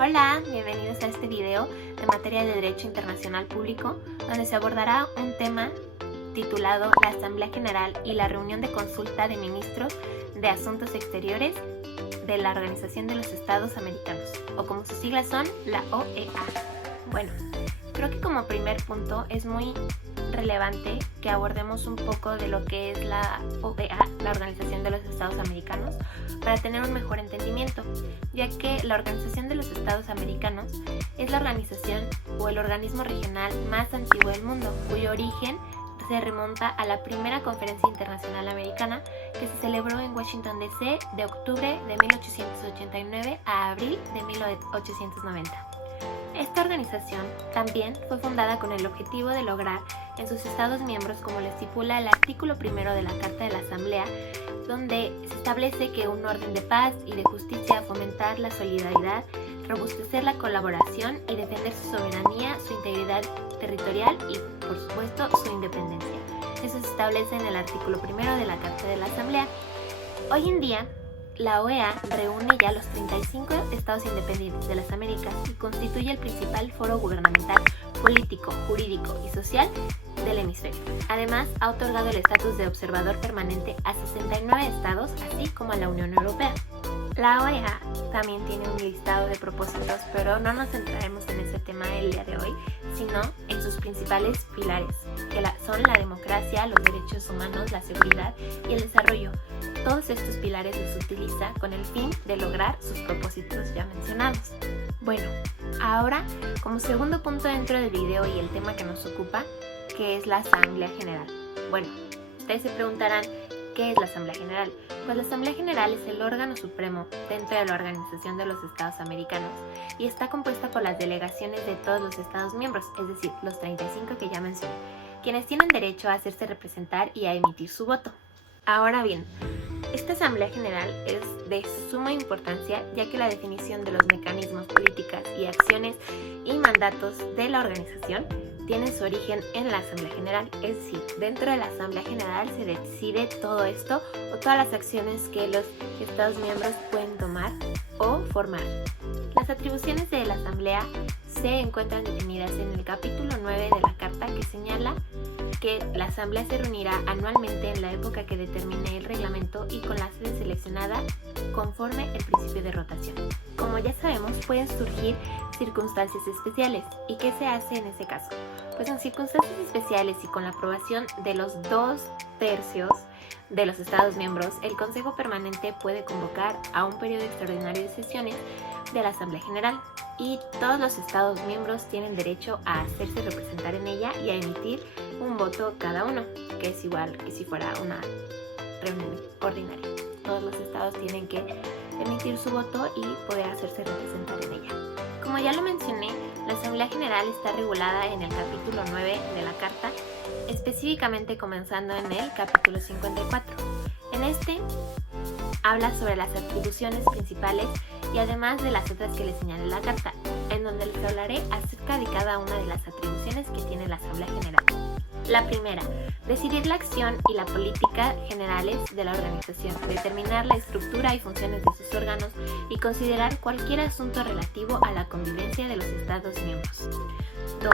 Hola, bienvenidos a este video de materia de Derecho Internacional Público, donde se abordará un tema titulado La Asamblea General y la reunión de consulta de ministros de Asuntos Exteriores de la Organización de los Estados Americanos, o como sus siglas son, la OEA. Bueno, creo que como primer punto es muy relevante que abordemos un poco de lo que es la OEA, la Organización de los Estados Americanos, para tener un mejor entendimiento, ya que la Organización de los Estados Americanos es la organización o el organismo regional más antiguo del mundo, cuyo origen se remonta a la primera conferencia internacional americana que se celebró en Washington D.C. de octubre de 1889 a abril de 1890. Esta organización también fue fundada con el objetivo de lograr en sus Estados miembros, como lo estipula el artículo 1 de la Carta de la Asamblea, donde se establece que un orden de paz y de justicia, fomentar la solidaridad, robustecer la colaboración y defender su soberanía, su integridad territorial y, por supuesto, su independencia. Eso se establece en el artículo 1 de la Carta de la Asamblea. Hoy en día, la OEA reúne ya los 35 estados independientes de las Américas y constituye el principal foro gubernamental, político, jurídico y social del hemisferio. Además, ha otorgado el estatus de observador permanente a 69 estados, así como a la Unión Europea. La OEA también tiene un listado de propósitos, pero no nos centraremos en ese tema el día de hoy, sino en sus principales pilares, que son la democracia, los derechos humanos, la seguridad y el desarrollo. Todos estos pilares los utiliza con el fin de lograr sus propósitos ya mencionados. Bueno, ahora, como segundo punto dentro del video y el tema que nos ocupa, que es la Asamblea General. Bueno, ustedes se preguntarán, ¿qué es la Asamblea General? Pues la Asamblea General es el órgano supremo dentro de la Organización de los Estados Americanos y está compuesta por las delegaciones de todos los Estados miembros, es decir, los 35 que ya mencioné, quienes tienen derecho a hacerse representar y a emitir su voto. Ahora bien, esta Asamblea General es de suma importancia, ya que la definición de los mecanismos, políticas y acciones y mandatos de la organización tiene su origen en la Asamblea General, es decir, dentro de la Asamblea General se decide todo esto o todas las acciones que los Estados miembros pueden tomar o formar. Las atribuciones de la Asamblea se encuentran definidas en el capítulo 9 de la Carta, que señala que la Asamblea se reunirá anualmente en la época que determine el reglamento y con la sede seleccionada conforme el principio de rotación. Como ya sabemos, pueden surgir circunstancias especiales. ¿Y qué se hace en ese caso? Pues en circunstancias especiales y con la aprobación de los 2/3 de los Estados miembros, el Consejo Permanente puede convocar a un periodo extraordinario de sesiones de la Asamblea General y todos los Estados miembros tienen derecho a hacerse representar en ella y a emitir un voto cada uno, que es igual que si fuera una reunión ordinaria. Todos los estados tienen que emitir su voto y poder hacerse representar en ella. Como ya lo mencioné, la Asamblea General está regulada en el capítulo 9 de la Carta, específicamente comenzando en el capítulo 54. En este habla sobre las atribuciones principales y además de las otras que les señalé la Carta, en donde les hablaré acerca de cada una de las atribuciones que tiene la Asamblea General. La primera, decidir la acción y la política generales de la organización, determinar la estructura y funciones de sus órganos y considerar cualquier asunto relativo a la convivencia de los Estados miembros. 2.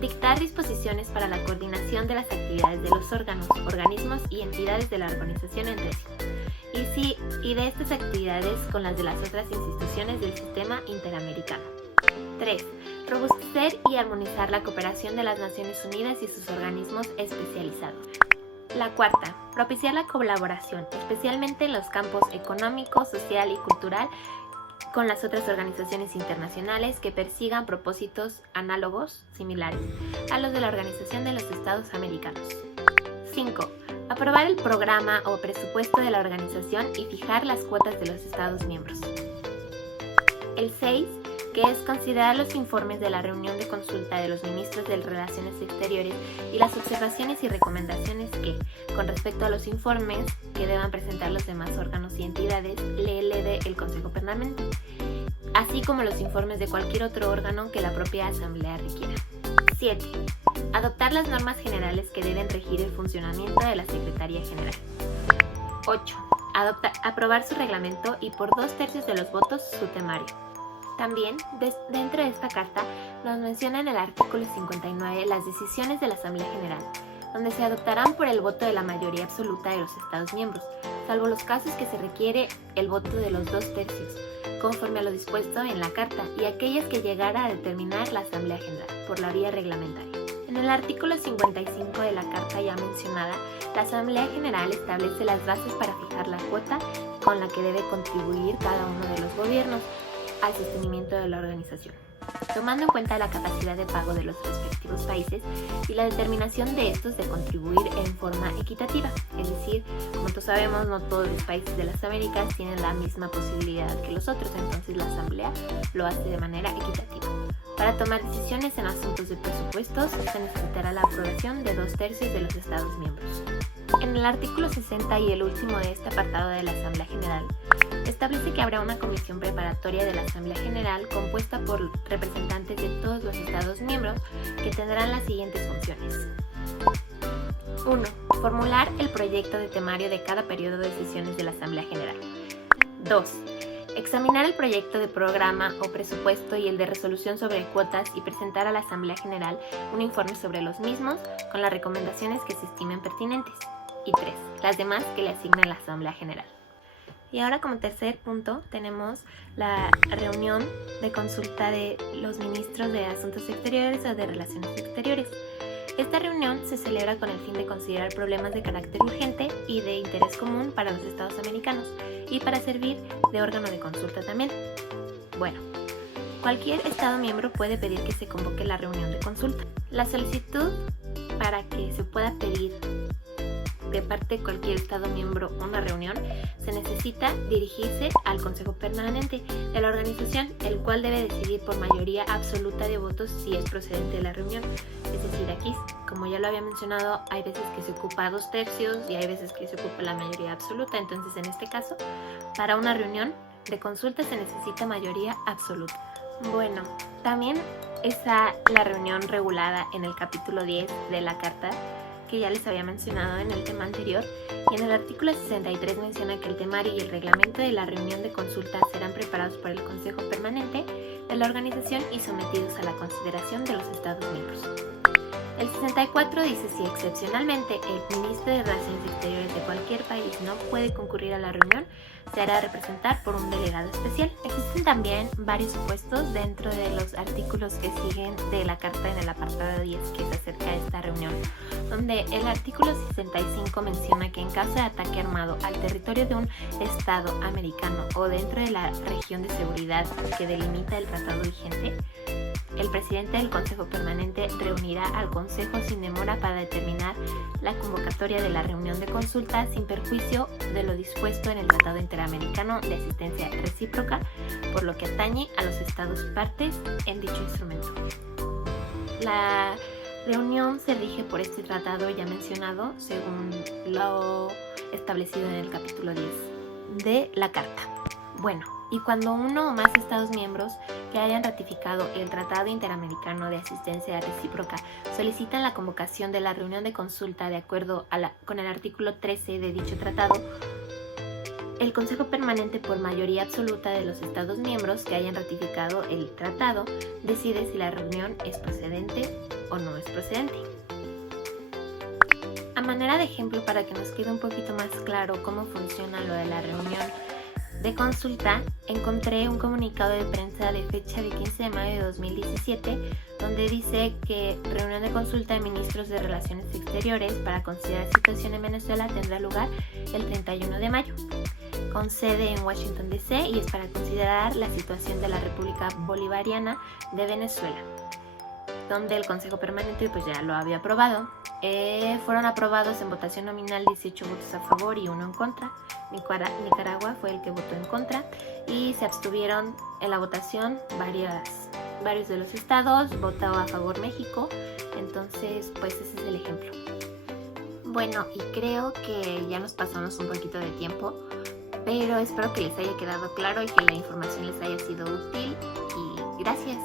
Dictar disposiciones para la coordinación de las actividades de los órganos, organismos y entidades de la organización entre sí, y de estas actividades con las de las otras instituciones del sistema interamericano. 3. Robustecer y armonizar la cooperación de las Naciones Unidas y sus organismos especializados. La cuarta, propiciar la colaboración, especialmente en los campos económico, social y cultural, con las otras organizaciones internacionales que persigan propósitos análogos, similares, a los de la Organización de los Estados Americanos. 5. Aprobar el programa o presupuesto de la organización y fijar las cuotas de los Estados miembros. El 6, que es considerar los informes de la reunión de consulta de los ministros de Relaciones Exteriores y las observaciones y recomendaciones que, con respecto a los informes que deban presentar los demás órganos y entidades, le dé el Consejo Permanente, así como los informes de cualquier otro órgano que la propia Asamblea requiera. 7. Adoptar las normas generales que deben regir el funcionamiento de la Secretaría General. 8. Aprobar su reglamento y por 2/3 de los votos su temario. También, dentro de esta carta, nos menciona en el artículo 59 las decisiones de la Asamblea General, donde se adoptarán por el voto de la mayoría absoluta de los Estados miembros, salvo los casos que se requiere el voto de los 2/3, conforme a lo dispuesto en la Carta, y aquellas que llegara a determinar la Asamblea General, por la vía reglamentaria. En el artículo 55 de la Carta ya mencionada, la Asamblea General establece las bases para fijar la cuota con la que debe contribuir cada uno de los gobiernos al sostenimiento de la organización, tomando en cuenta la capacidad de pago de los respectivos países y la determinación de estos de contribuir en forma equitativa. Es decir, como todos sabemos, no todos los países de las Américas tienen la misma posibilidad que los otros, entonces la Asamblea lo hace de manera equitativa. Para tomar decisiones en asuntos de presupuestos se necesitará la aprobación de 2/3 de los Estados miembros. En el artículo 60 y el último de este apartado de la Asamblea General, establece que habrá una comisión preparatoria de la Asamblea General compuesta por representantes de todos los Estados miembros que tendrán las siguientes funciones. 1. Formular el proyecto de temario de cada periodo de sesiones de la Asamblea General. 2. Examinar el proyecto de programa o presupuesto y el de resolución sobre cuotas y presentar a la Asamblea General un informe sobre los mismos con las recomendaciones que se estimen pertinentes. Y 3. Las demás que le asigne la Asamblea General. Y ahora, como tercer punto, tenemos la reunión de consulta de los ministros de Asuntos Exteriores o de Relaciones Exteriores. Esta reunión se celebra con el fin de considerar problemas de carácter urgente y de interés común para los Estados americanos y para servir de órgano de consulta también. Bueno, cualquier Estado miembro puede pedir que se convoque la reunión de consulta. La solicitud para que se pueda pedir de parte de cualquier Estado miembro una reunión, se necesita dirigirse al Consejo Permanente de la organización, el cual debe decidir por mayoría absoluta de votos si es procedente la reunión. Es decir, aquí, como ya lo había mencionado, hay veces que se ocupa 2/3 y hay veces que se ocupa la mayoría absoluta. Entonces, en este caso, para una reunión de consulta se necesita mayoría absoluta. Bueno, también está la reunión regulada en el capítulo 10 de la Carta, que ya les había mencionado en el tema anterior, y en el artículo 63 menciona que el temario y el reglamento de la reunión de consulta serán preparados por el Consejo Permanente de la organización y sometidos a la consideración de los Estados miembros. El 64 dice: si excepcionalmente el ministro de Relaciones Exteriores de cualquier país no puede concurrir a la reunión, se hará representar por un delegado especial. Existen también varios supuestos dentro de los artículos que siguen de la Carta en el apartado 10 que se acerca a esta reunión, donde el artículo 65 menciona que en caso de ataque armado al territorio de un Estado americano o dentro de la región de seguridad que delimita el tratado vigente, el presidente del Consejo Permanente reunirá al Consejo sin demora para determinar la convocatoria de la reunión de consulta sin perjuicio de lo dispuesto en el Tratado Interamericano de Asistencia Recíproca, por lo que atañe a los Estados partes en dicho instrumento. La reunión se rige por este tratado ya mencionado, según lo establecido en el capítulo 10 de la Carta. Bueno, y cuando uno o más Estados miembros que hayan ratificado el Tratado Interamericano de Asistencia Recíproca solicitan la convocación de la reunión de consulta de acuerdo con el artículo 13 de dicho tratado, el Consejo Permanente, por mayoría absoluta de los Estados miembros que hayan ratificado el tratado, decide si la reunión es procedente o no es procedente. A manera de ejemplo, para que nos quede un poquito más claro cómo funciona lo de la reunión de consulta, encontré un comunicado de prensa de fecha de 15 de mayo de 2017, donde dice que reunión de consulta de ministros de Relaciones Exteriores para considerar situación en Venezuela tendrá lugar el 31 de mayo, con sede en Washington D.C. y es para considerar la situación de la República Bolivariana de Venezuela, donde el Consejo Permanente pues ya lo había aprobado. Fueron aprobados en votación nominal 18 votos a favor y 1 en contra. Nicaragua fue el que votó en contra y se abstuvieron en la votación varios de los estados. Votó a favor México, entonces pues ese es el ejemplo. Bueno, y creo que ya nos pasamos un poquito de tiempo, pero espero que les haya quedado claro y que la información les haya sido útil, y gracias.